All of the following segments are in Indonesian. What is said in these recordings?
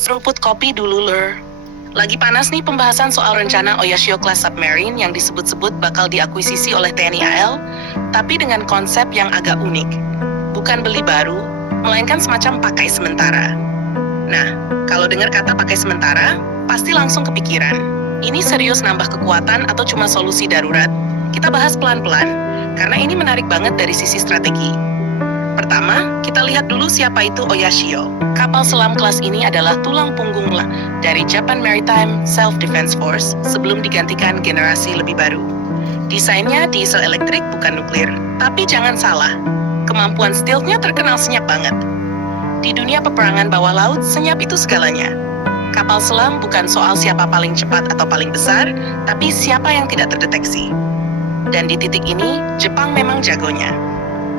Seruput kopi dulu, Lur. Lagi panas nih pembahasan soal rencana Oyashio Class Submarine yang disebut-sebut bakal diakuisisi oleh TNI AL, tapi dengan konsep yang agak unik. Bukan beli baru, melainkan semacam pakai sementara. Nah, kalau dengar kata pakai sementara, pasti langsung kepikiran. Ini serius nambah kekuatan atau cuma solusi darurat? Kita bahas pelan-pelan, karena ini menarik banget dari sisi strategi. Pertama, kita lihat dulu siapa itu Oyashio. Kapal selam kelas ini adalah tulang punggung dari Japan Maritime Self-Defense Force sebelum digantikan generasi lebih baru. Desainnya diesel elektrik bukan nuklir, tapi jangan salah, kemampuan stealth-nya terkenal senyap banget. Di dunia peperangan bawah laut, senyap itu segalanya. Kapal selam bukan soal siapa paling cepat atau paling besar, tapi siapa yang tidak terdeteksi. Dan di titik ini, Jepang memang jagonya.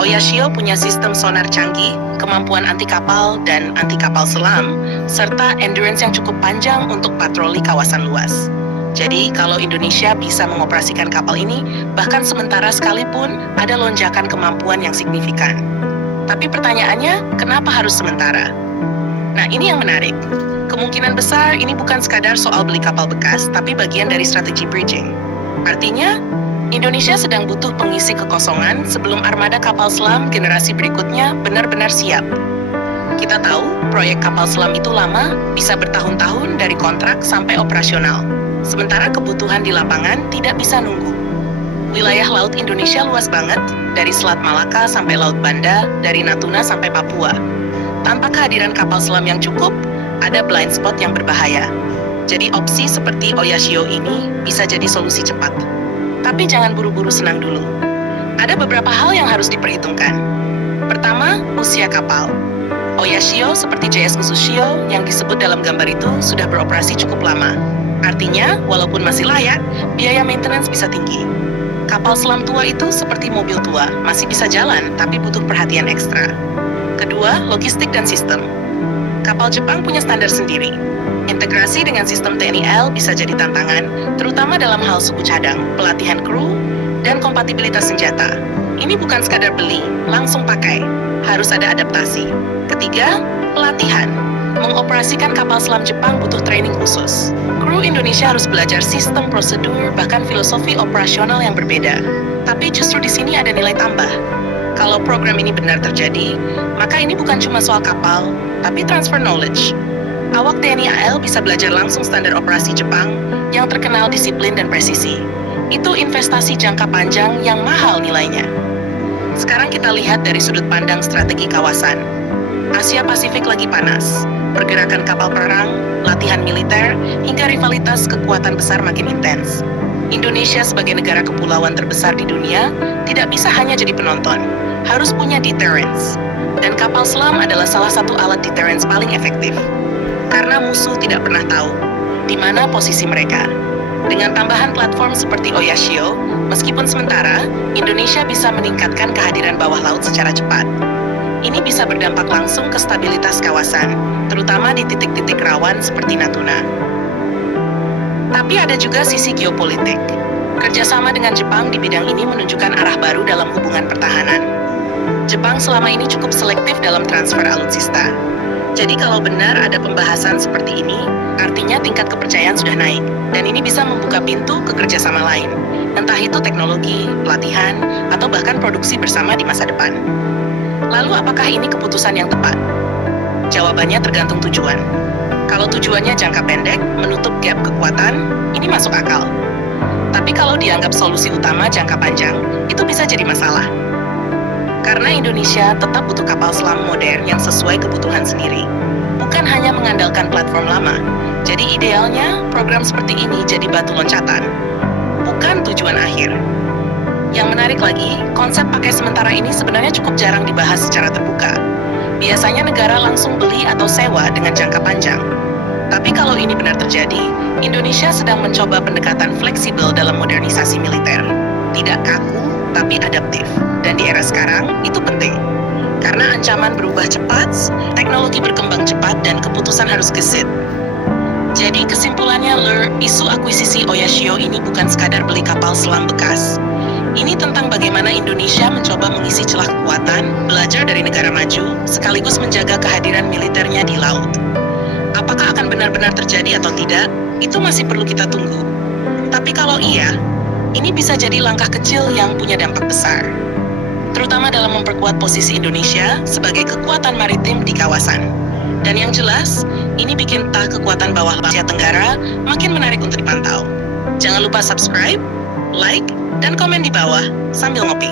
Oyashio punya sistem sonar canggih, kemampuan anti kapal dan anti kapal selam, serta endurance yang cukup panjang untuk patroli kawasan luas. Jadi, kalau Indonesia bisa mengoperasikan kapal ini, bahkan sementara sekalipun, ada lonjakan kemampuan yang signifikan. Tapi pertanyaannya, kenapa harus sementara? Nah, ini yang menarik. Kemungkinan besar ini bukan sekadar soal beli kapal bekas, tapi bagian dari strategi bridging. Artinya, Indonesia sedang butuh pengisi kekosongan sebelum armada kapal selam generasi berikutnya benar-benar siap. Kita tahu, proyek kapal selam itu lama, bisa bertahun-tahun dari kontrak sampai operasional. Sementara kebutuhan di lapangan tidak bisa nunggu. Wilayah laut Indonesia luas banget, dari Selat Malaka sampai Laut Banda, dari Natuna sampai Papua. Tanpa kehadiran kapal selam yang cukup, ada blind spot yang berbahaya. Jadi opsi seperti Oyashio ini bisa jadi solusi cepat. Tapi jangan buru-buru senang dulu. Ada beberapa hal yang harus diperhitungkan. Pertama, usia kapal. Oyashio seperti JS Uzushio yang disebut dalam gambar itu sudah beroperasi cukup lama. Artinya, walaupun masih layak, biaya maintenance bisa tinggi. Kapal selam tua itu seperti mobil tua, masih bisa jalan tapi butuh perhatian ekstra. Kedua, logistik dan sistem. Kapal Jepang punya standar sendiri. Integrasi dengan sistem TNI AL bisa jadi tantangan, terutama dalam hal suku cadang, pelatihan kru, dan kompatibilitas senjata. Ini bukan sekadar beli, langsung pakai. Harus ada adaptasi. Ketiga, pelatihan. Mengoperasikan kapal selam Jepang butuh training khusus. Kru Indonesia harus belajar sistem prosedur, bahkan filosofi operasional yang berbeda. Tapi justru di sini ada nilai tambah. Kalau program ini benar terjadi, maka ini bukan cuma soal kapal, tapi transfer knowledge. Awak TNI AL bisa belajar langsung standar operasi Jepang yang terkenal disiplin dan presisi. Itu investasi jangka panjang yang mahal nilainya. Sekarang kita lihat dari sudut pandang strategi kawasan. Asia Pasifik lagi panas. Pergerakan kapal perang, latihan militer, hingga rivalitas kekuatan besar makin intens. Indonesia sebagai negara kepulauan terbesar di dunia tidak bisa hanya jadi penonton, harus punya deterrence. Dan kapal selam adalah salah satu alat deterrence paling efektif. Karena musuh tidak pernah tahu di mana posisi mereka. Dengan tambahan platform seperti Oyashio, meskipun sementara, Indonesia bisa meningkatkan kehadiran bawah laut secara cepat. Ini bisa berdampak langsung ke stabilitas kawasan, terutama di titik-titik rawan seperti Natuna. Tapi ada juga sisi geopolitik. Kerjasama dengan Jepang di bidang ini menunjukkan arah baru dalam hubungan pertahanan. Jepang selama ini cukup selektif dalam transfer alutsista. Jadi kalau benar ada pembahasan seperti ini, artinya tingkat kepercayaan sudah naik, dan ini bisa membuka pintu ke kerjasama lain, entah itu teknologi, pelatihan, atau bahkan produksi bersama di masa depan. Lalu apakah ini keputusan yang tepat? Jawabannya tergantung tujuan. Kalau tujuannya jangka pendek, menutup gap kekuatan, ini masuk akal. Tapi kalau dianggap solusi utama jangka panjang, itu bisa jadi masalah. Karena Indonesia tetap butuh kapal selam modern yang sesuai kebutuhan sendiri, bukan hanya mengandalkan platform lama. Jadi idealnya, program seperti ini jadi batu loncatan, bukan tujuan akhir. Yang menarik lagi, konsep pakai sementara ini sebenarnya cukup jarang dibahas secara terbuka. Biasanya negara langsung beli atau sewa dengan jangka panjang. Tapi kalau ini benar terjadi, Indonesia sedang mencoba pendekatan fleksibel dalam modernisasi militer. Tidak kaku, tapi adaptif. Dan di era sekarang, itu penting. Karena ancaman berubah cepat, teknologi berkembang cepat, dan keputusan harus gesit. Jadi kesimpulannya, isu akuisisi Oyashio ini bukan sekadar beli kapal selam bekas. Ini tentang bagaimana Indonesia mencoba mengisi celah kekuatan, belajar dari negara maju, sekaligus menjaga kehadiran militernya di laut. Apakah akan akan benar-benar terjadi atau tidak, itu masih perlu kita tunggu. Tapi kalau iya, ini bisa jadi langkah kecil yang punya dampak besar, terutama dalam memperkuat posisi Indonesia sebagai kekuatan maritim di kawasan. Dan yang jelas, ini bikin kekuatan bawah laut Asia Tenggara makin menarik untuk dipantau. Jangan lupa subscribe, like, dan komen di bawah sambil ngopi.